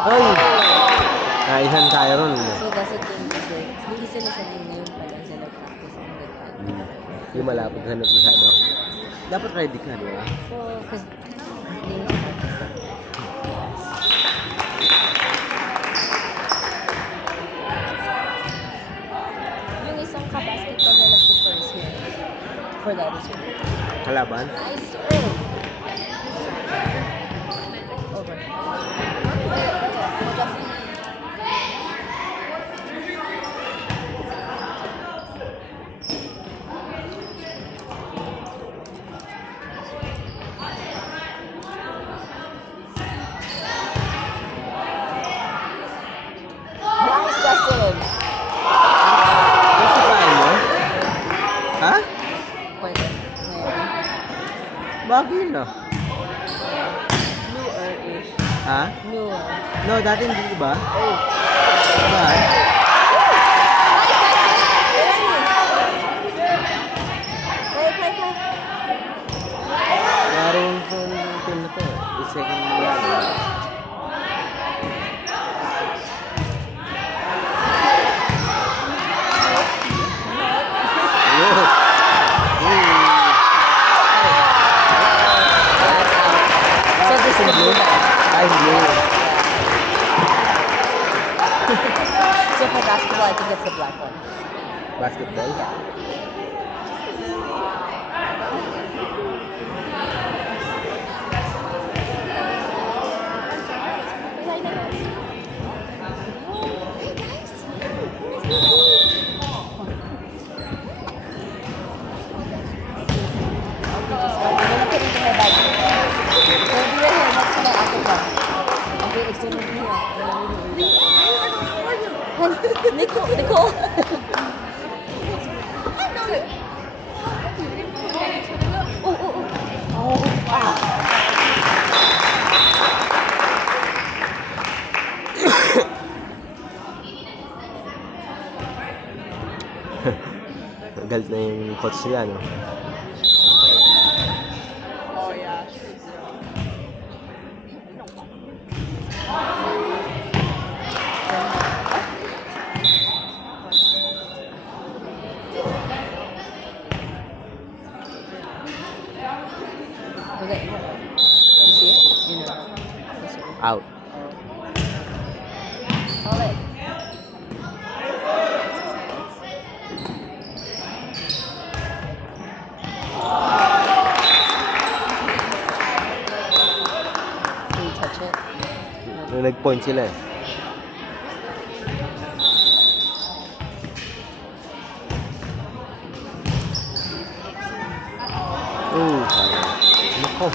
Ay! Naisan tayo ron. So, kasi kung kasi, hindi sila sabihin ngayon pa lang sila practice ang good. Yung malapit sa masyado. Dapat ready ka, di ba? So, kasi, yung isang kabasketball na nag-first year for that is Kalaban? nice. Over. Nice, Justin. Kasi paano mo? Ha? Pwede. Ngayon. Bagay na. Newer-ish. Ha? Newer. No, dati hindi ba? Oh. Diba? Naroon po yung team na to. The second year. So this is blue. Ice blue. So for basketball, I think it's the black one. Basketball? Nicole. Oh, wow. Galit na yung coach niya, no? Oh yeah. Okay. You see it? You know. Out. Call it. Can you touch it? Nag-point sila eh. Oh, sayang. Nako.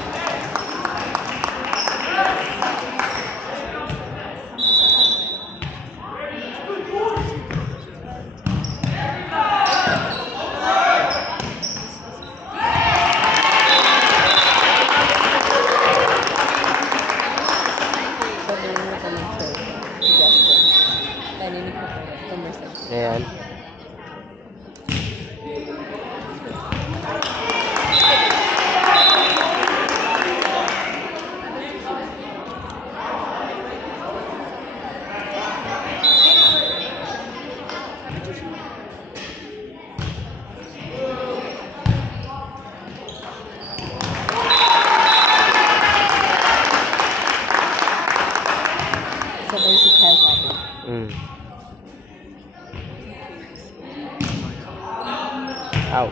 Sabihin mo kami sir. Justin. Naninig ko po. Conversation. Ayan. So basic health sabi. Out.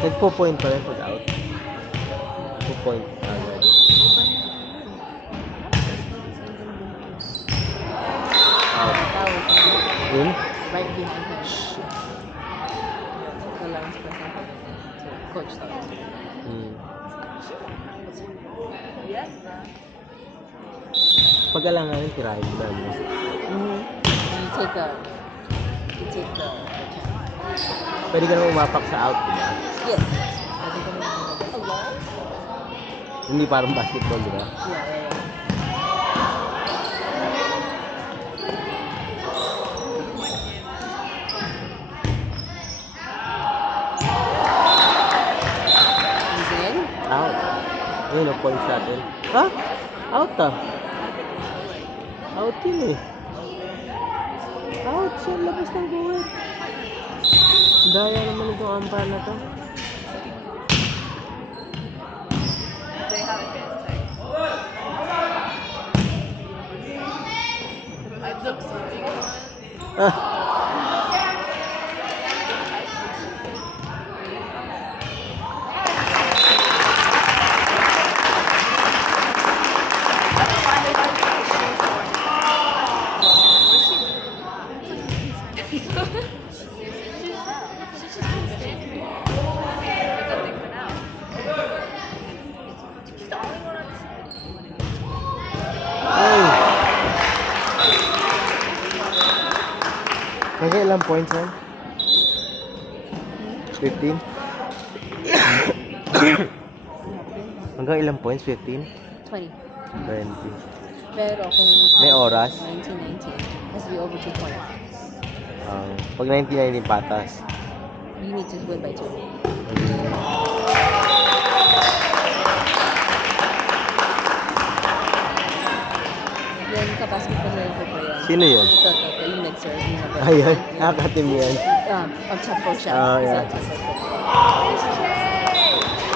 Nagpo-point pa rin pag out. Nagpo-point agad. Out. In? Right behind him. Ito lang sa present. Coach sabi. Pag-alanganin, tirahin mo na. You take the Pwede ka naman umapak sa out, diba? yes. Pwede ka naman alone? Hindi parang basketball, diba? Yeah. He's in. Out. Ayun ang points natin. Ha? Out ah. Out yun eh. Out siya, labas ng guhit. Daya naman itong umpire na to. They haven't been I look so big. Ah. Ay. Hanggang ilang points yan? 15? Hanggang ilang points? 15? 20. 20. Pero kung May oras? 19-19, has to be over 220. Pag 19 patas. You need to win by 2. Yan, kabasketball na ko pa yan. Sino yun? Ito, yung nag-serve. Yung nag-serve. Ayun, nakakatim yan. Ang chapo siya. Oh, yeah.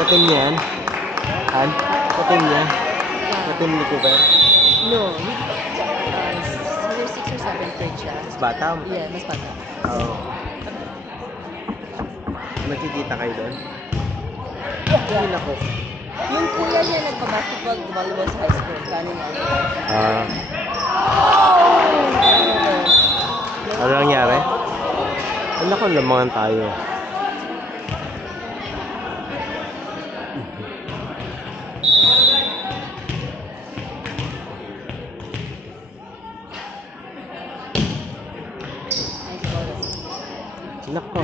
Katim niya yan? Han? Katim niya? Katim ni Cooper? No, either 6 or 7th grade siya. Mas bata? Yeah, mas bata. Oo. Nakikita kayo doon? Yun ako. Yung kuya niya nagpa-basketball, volleyball sa high school. Kanin niya. Ano nangyari? Ano ko lamangan tayo? Nako.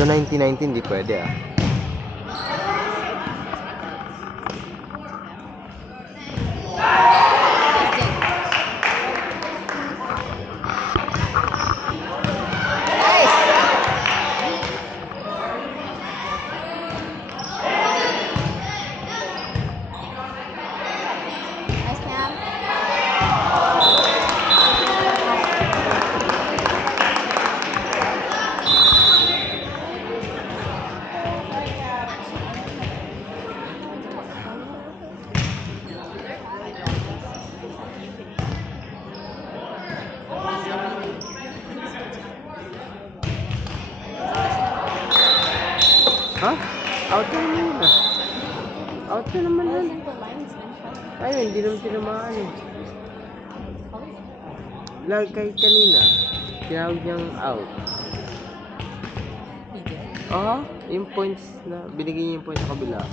So 1919 di pwede ah. Ha? Out na naman yun ah. Out na naman yun. Ayun, hindi naman tinamaan eh. Kahit kanina, tinawag niyang out. Oo, yung points na, binigay niya yung points sa kabila.